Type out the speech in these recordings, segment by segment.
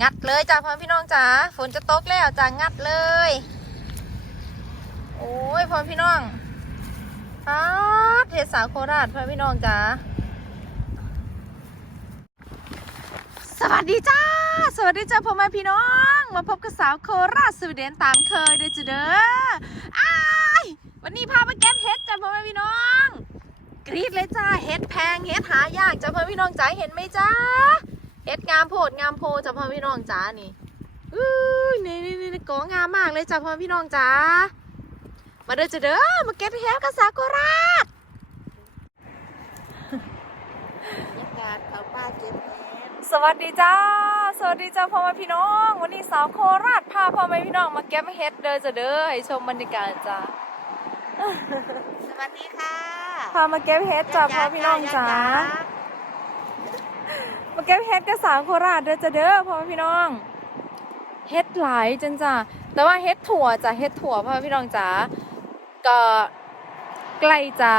งัดเลยจ้าพ่อพี่น้องจ๋าฝนจะตกแล้วจ้างัดเลย โอ้ยพ่อพี่น้องป้าดเทศาโคราชพ่อพี่น้องจ๋าสวัสดีจ้า สวัสดีจ้าพ่อแม่พี่น้อง มาพบกับสาวโคราชสวีเดนตามเคยเด้อจ้าเด้ออ้ายวันนี้พามาเก็บเห็ดจ้าพ่อแม่พี่น้อง กรีดเลยจ้าเห็ดแพงเห็ดหายากจ้าพ่อพี่น้องจ๋าเห็นไหมจ้า เห็ดงามโพดงามโพจ้าพ่อพี่น้องจ๋านี่อู้ยนี่นี่นี่กองามมากเลยจ้าพ่อพี่น้องจ๋ามาเด้อจ้าเด้อมาเก็บเห็ดกับสาวโคราชบรรยากาศเขาป้าเก็บเห็ดสวัสดีจ้า สวัสดีจ้าพ่อแม่พี่น้อง วันนี้สาวโคราชพาพ่อแม่พี่น้องมาเก็บเห็ดเด้อจ้าเด้อให้ชมบรรยากาศจ้าสวัสดีค่ะพามาเก็บเห็ดจ้าพ่อพี่น้องจ๋ามาเก็บเห็ดกับสาวโคราชเด้อจ้าเด้อพ่อแม่พี่น้องเห็ดหลายจังจ้าแต่ว่าเห็ดถั่วจ้ะเห็ดถั่วพ่อแม่พี่น้องจ๋าก็ใกล้จะ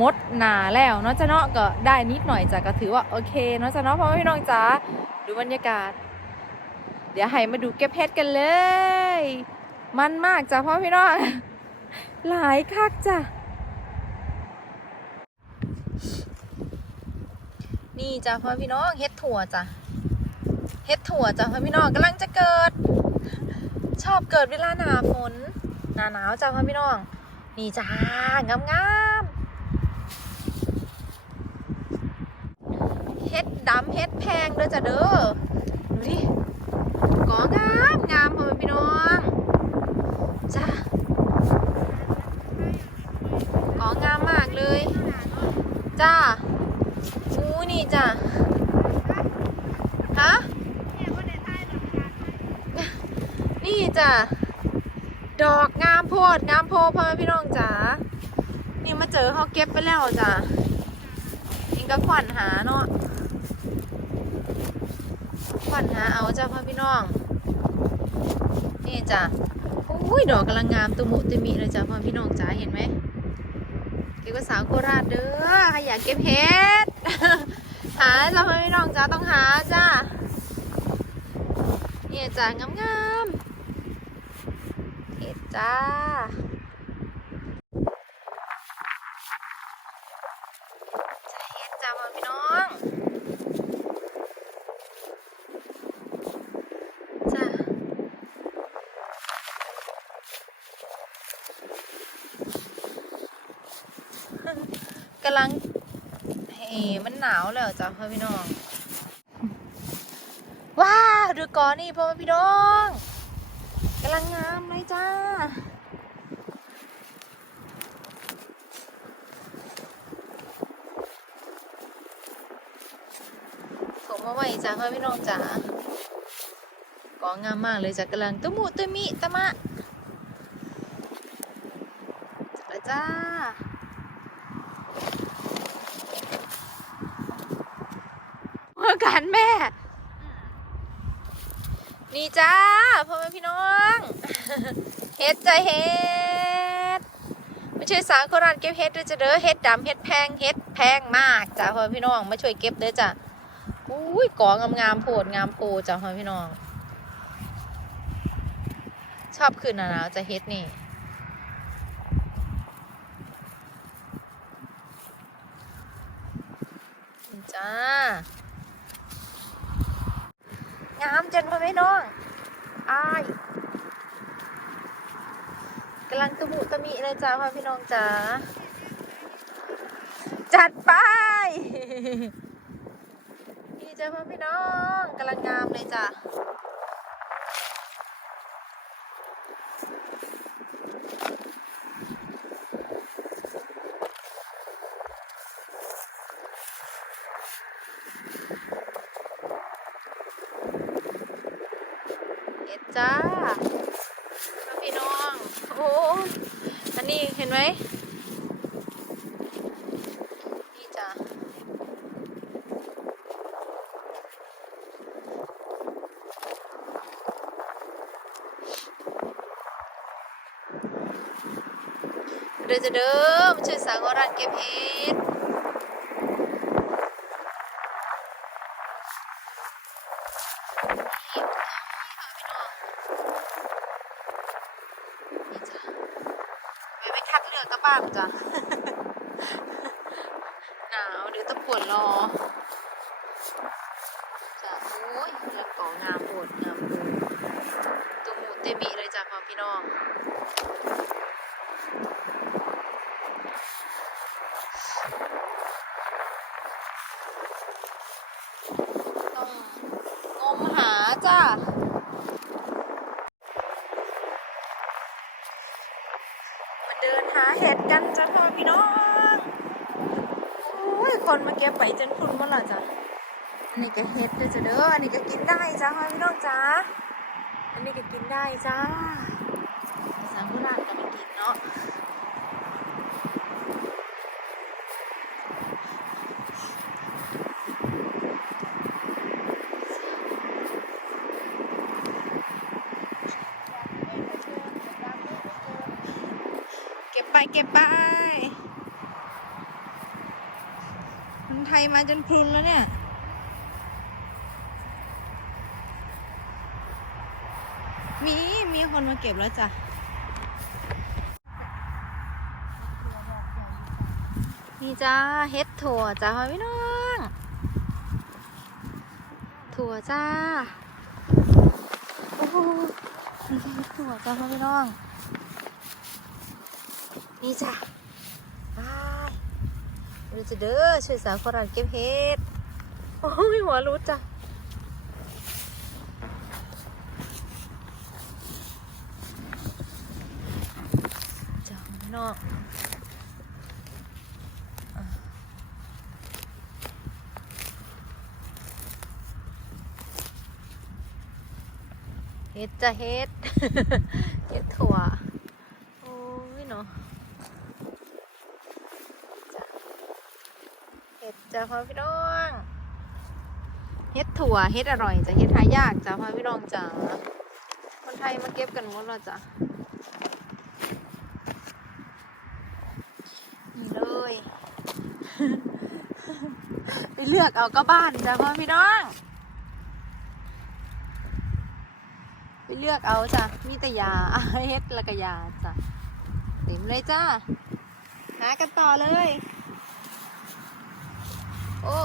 มดหนาแล้วเนาะจ้ะเนาะก็ได้นิดหน่อยจ้ะก็ถือว่าโอเคเนาะจ้ะเนาะพ่อแม่พี่น้องจ๋าดูบรรยากาศ เดี๋ยวให้มาดูเก็บเห็ดกันเลย มันมากจ้ะพ่อพี่น้องหลายคักจ้ะ นี่จ้ะพ่อพี่น้องเฮ็ดถั่วจ้ะเฮ็ดถั่วจ้ะพ่อพี่น้องกำลังจะเกิด ชอบเกิดเวลาหนาฝนหนาหนาวจ้ะพ่อพี่น้อง นี่จ้างามงามเฮ็ดดำเฮ็ดแพงเด้อจ้ะเด้อดูดิกองามงามพ่อพี่น้องจ้าอ๋องามมากเลย จ้าู้นี่จ้าฮะนี่จ้ะดอกงามโพดงามโพพ่อแม่พี่น้องจ๋านี่มาเจอเขาเก็บไปแล้วจ้ะยิงก็ขวัญหาเนาะขวัญหาเอาจ้ะพ่อพี่น้อง นี่จ้ะอุ้ยดอกกำลังงามตุมุตุมิเลยจ้ะพ่อพี่น้องจ๋าเห็นไหมเก็บภาษาวโคราชเด้อใครอยากเก็บเห็ด หาจ้าพ่อพี่น้องจ้าต้องหาจ้าเนี่ยจ้างามงามๆเห็ดจ้าจ้าเห็ดจ้าพ่อพี่น้องจ้ากำลังเฮ้มันหนาวแล้วจ้าพ่อพี่น้อง ว้าวดูก่อนนี่พ่อแม่พี่น้องกำลังงามเลยจ้าผมมาไว้จ้าพ่อพี่น้องจ๋ากองงามมากเลยจ้ะกำลังตุมุตุมิตะมะจ้า เมื่อกันแม่ นี่จ้าพ่อแม่พี่น้องเฮ็ดใจเฮ็ดไม่ช่วยสาวโคราชเก็บเฮ็ดด้วยจ้ะเด้อเฮ็ดดำเฮ็ดแพงเฮ็ดแพงมากจ้าพ่อแม่พี่น้องมาช่วยเก็บเด้อจ้ะอุ้ยกองงามๆโพดงามโพจ้าพ่อแม่พี่น้อง ชอบคืนหนาวจะเฮ็ดนี่นี่จ้า งามจนพ่อแม่น้องอายกำลังตะบุตะมีเลยจ้าพ่อพี่น้องจ๋าจัดไปนี่จ้าพ่อพี่น้องกำลังงามเลยจ้า เอ็ดจ้าพี่น้อง โอ้ อั นี่เห็นไหมนี่จ้ะเด้อจะเด้อมช่วยสาวราชเก็บเห็ดเห็ด บ้านจ้ะหนาวเดี๋ยวตะปวดรอจ้ะโอ้ยแล้วก็งามปวดงามปวดหมูเตมิเลยจ้ะพ่อพี่น้อง ต้องงมหาจ้ะ มา เดินหาเห็ดกันจ้ะพ่อพี่น้องโอ้ยคนมาเก็บไปจนคุณว่าล่ะจ้ะอันนี้ก็เห็ดด้อจ้ะเด้อ อันนี้ก็กินได้จ้ะพ่อพี่น้องจ้ะอันนี้ก็กินได้จ้าสังกุลาบก็ไม่กินเนาะ ไปเก็บไปคนไทยมาจนพรุนแล้วเนี่ย มีมีคนมาเก็บแล้วจ้ะนี่จ้าเฮ็ดถั่วจ้าพี่น้อง ถั่วจ้า โอ้โหเฮ็ดถั่วจ้าพี่น้อง นี่จ้ะไปดูจะเด้อช่วยสาวโคราชเก็บเห็ด โอ้ยหัวรุดจ้ะจ้ะน้องอะเฮ็ดจ้ะเฮ็ด เฮ็ดถั่ว โอ้ยเนาะจ้ะเห็ด จ้ะพ่อพี่น้องเห็ดถั่วเห็ดอร่อยจ้ะเห็ดหายากจ้ะพ่อพี่น้องจ้ะคนไทยมาเก็บกันหมดแล้วจ้ะนี่เลยไปเลือกเอาก็บ้านจ้ะพ่อพี่น้องไปเลือกเอาจ้ะมีแต่ยาเฮ็ดล้วก็ยาจ้ะเต็มเลยจ้าหากันต่อเลย โอ้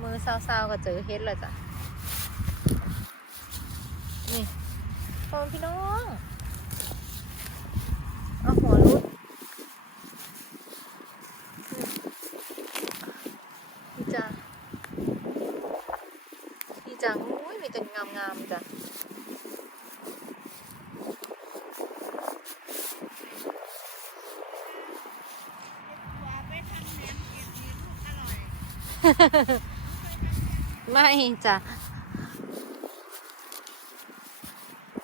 มือเศร้าๆก็เจอเฮ็ดเลยจ้ะ นี่พ่อพี่น้อง เอาหัวรุดนี่จ้ะ นี่จังอุ้ยมีแต่งามงามๆจ้ะ ไม่จ้ะ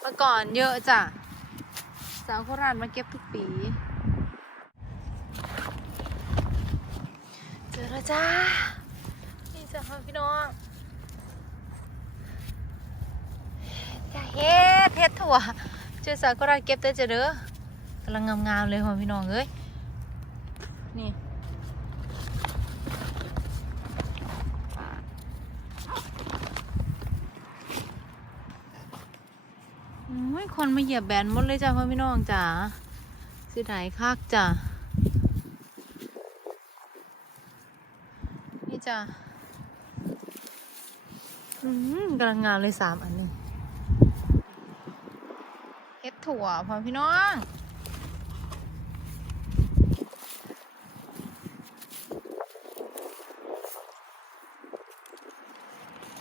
เมื่อก่อนเยอะจ้ะ สาวโคราชมาเก็บทุกปี เจอแล้วจ้า นี่จ้ะพี่น้องจะเฮ็ดเฮ็ดถั่วเจอสาวก็ได้เก็บได้เจอเด้อกำลังงามๆเลยพ่อพี่น้องเอ้ย นี่ อ้ยคนมาเหยียบแบนหมดเลยจ้ะพ่อพี่น้องจ๋าเสิดายคักจ้ะนี่จ้ะอืมกำลังงามเลยสามอันหนึ่งเฮ็ดถั่วพอพี่น้อง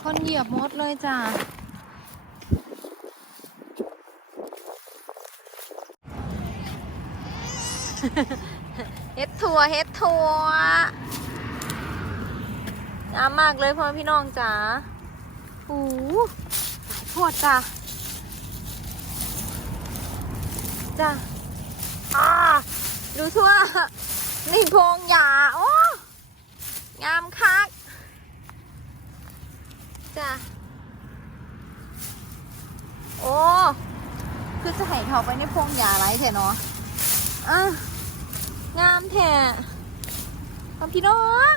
คนเหยียบมดเลยจ้ะ เฮ็ดถั่วเฮ็ดถั่วงามมากเลยพ่อพี่น้องจ๋าโอ้โหโทษจ้ะจ้ะอ่าดูทั่ว นี่พงหยาโอ้งามคักจ้ะโอ้ คือจะให้เขาไปในพงหยาไรแท้เนาะอะ งามแท้พ่อพี่น้อง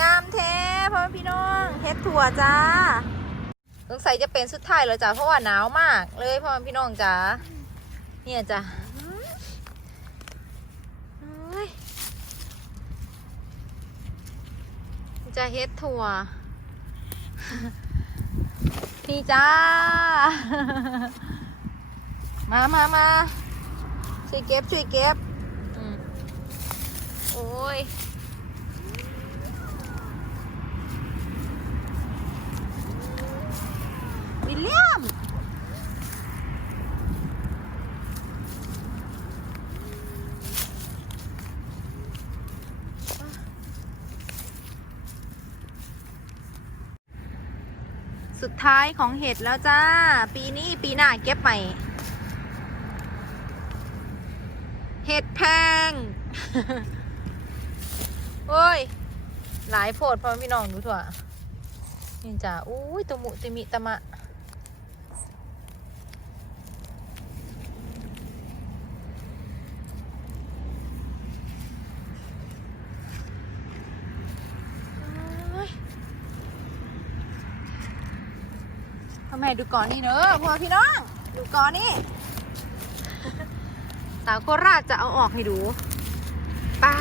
งามแท้พ่อพี่น้องเฮ็ดถั่วจ้าสงสัยจะเป็นสุดท้ายแล้วจ้ะเพราะว่าหนาวมากเลยพ่อพี่น้องจ๋าเนี่ยจ้ะจะเฮ็ดถั่วนี่จ้า มามามา ช่วยเก็บช่วยเก็บอืมโอ้ยวิลเลียมสุดท้ายของเห็ดแล้วจ้า ปีนี้ปีหน้าเก็บใหม่ เห็ดแพง โอ้ย หลายโพดพ่อพี่น้องดูถั่วนี่จ้าอุ้ยตะมุติมิตะมะ พ่อแม่ดูก่อนนี่เนอะพ่อพี่น้อง ดูก่อนนี่าวโคราชจะเอาออกให้ดูปา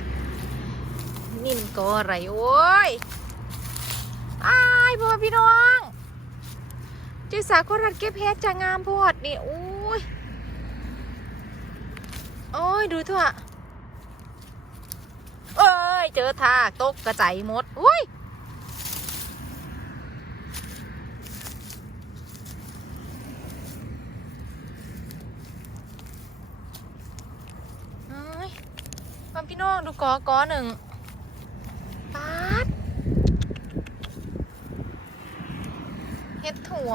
ดนิ่มก็อะไรโอ้ยอายพ่อพี่น้องเจ้าสาวโคราชเก็บเพชรจะงามโพดนี่โอ้ยโอ้ยดูเถอะเอ้ย เจอทากตกกระจายหมดอุ้ย เอ้ยความพี่ น้อง ดูกอกอหนึ่งปาดเฮ็ดถั่ว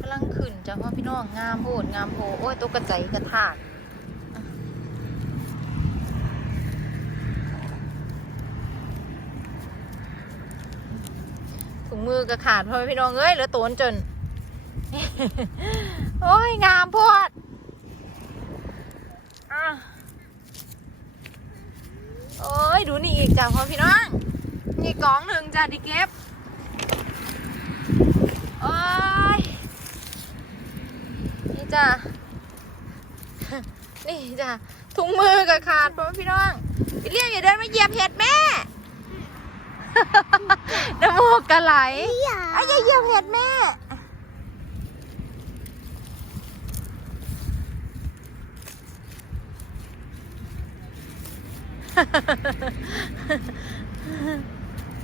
กำลังขึ้นจ้ะพ่อพี่น้อง งามโหดงามโหโอ้ยตกกระใจกระถาก ถุงมือกระขาดพ่อพี่น้องเอ้ยเหลือโตนจน โอ้ย งามโพดอโอ้ย ดูนี่อีกจ้ะพ่อพี่น้อง นี่กล่องหนึ่งจ้ะดิเก็บ โอ้ย นี่จ้ะ นี่จ้ะถุงมือกับขาดพ่อพี่น้องเลียมอย่าเดินมาเหยียบเห็ดแม่ น้ำมูกกระไหลไอ้ยาเยียบเห็ดแม่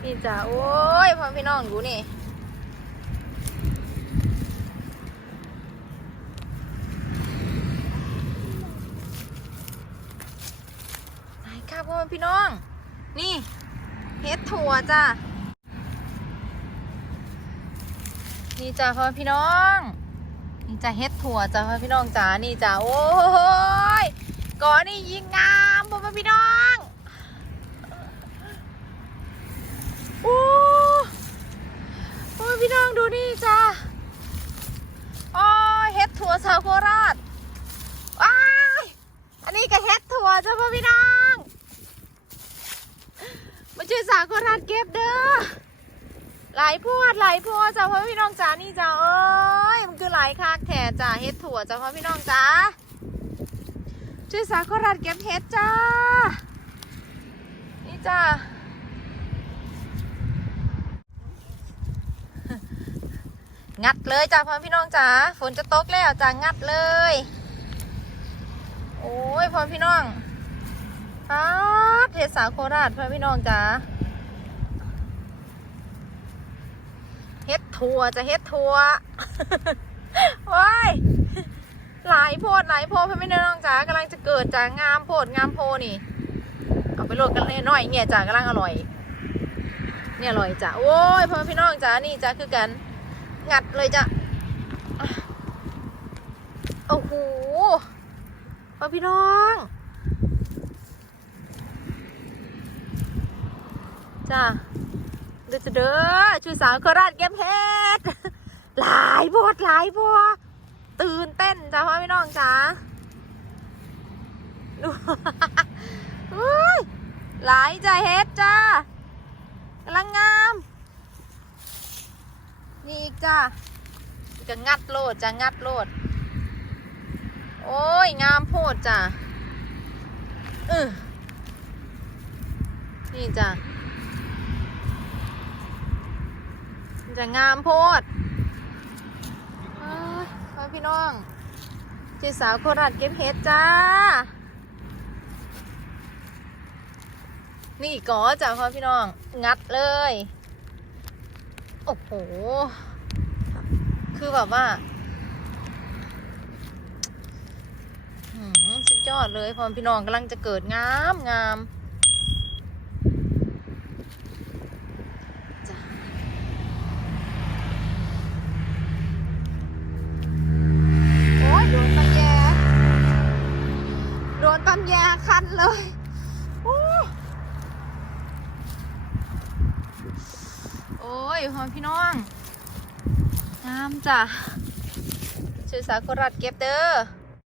นี่จ้ะโอ้ยพ่อพี่น้องดูนี่ไหนค่ะพ่อพี่น้อง นี่ เฮ็ดถั่วจ้ะนี่จ้ะพ่อพี่น้อง นี่จ้ะเฮ็ดถั่วจ้ะพ่อพี่น้องจ้านี่จ้ะโอ้ยก่อนนี่ยิงงามพ่อพี่น้องโอ้พ่อพี่น้องดูนี่จ้ะโอ้เฮ็ดถั่วสาวโคราชว้ายอันนี้ก็เฮ็ดถั่วจ้าพ่อพี่น้องาช่วยสาวโคราชเก็บเด้อหลายพวดหลายพวดจ้าพ่อพี่น้องจ้านี่จ้าเอ้ยมันคือหลายคากแถจ้าเฮ็ดถั่วจ้าพ่อพี่น้องจ้าช่วยสาวโคราชเก็บเฮ็ดจ้า นี่จ้างัดเลยจ้าพ่อพี่น้องจ้าฝนจะตกแล้วจ้างัดเลย โอ้ยพ่อพี่น้องปาดเทศาโคราชพ่อพี่น้องจ้า เฮ็ดทัวจะเฮ็ดทัวโอ้ยหลายโพดหลายโพดพ่อพี่น้องจ้ากำลังจะเกิดจ้างามโพดงามโพนี่ เอาไปโหลดกันเลยหน่อยเนี่ยจ้ากำลังอร่อย เนี่ยอร่อยจ้าโอ้ยพ่อพี่น้องจ้านี่จ้าคือกัน งัดเลยจ้ะอะโอ้โหพ่อพี่น้องจ้า เด้อเด้อช่วยสาวโคราชเก็บเห็ดหลายโพดหลายโพดตื่นเต้นจ้าพ่อพี่น้องจ้าดูอุ้ยหลายใจเฮ็ดจ้ากำลังงาม นี่อีกจ้ะจะงัดโลดจะงัดโลด โอ้ย งามโพดจ้ะเออนี่จ้ะ จะงามโพดเอ้ยพ่อพี่น้องเจสาวโคราชเก็บเห็ดจ้า นี่ก่อจ้ะพ่อพี่น้อง งัดเลย โอ้โห คือแบบว่าหืมสุดยอดเลยพอพี่น้องกำลังจะเกิดงามงามจ้ะโอ้ยโดนตำแย โดนตำแยคันเลยโอ้โอ้ยพอพี่น้อง งาม จ้ะชื่อสากุรัดเก็บเด้อ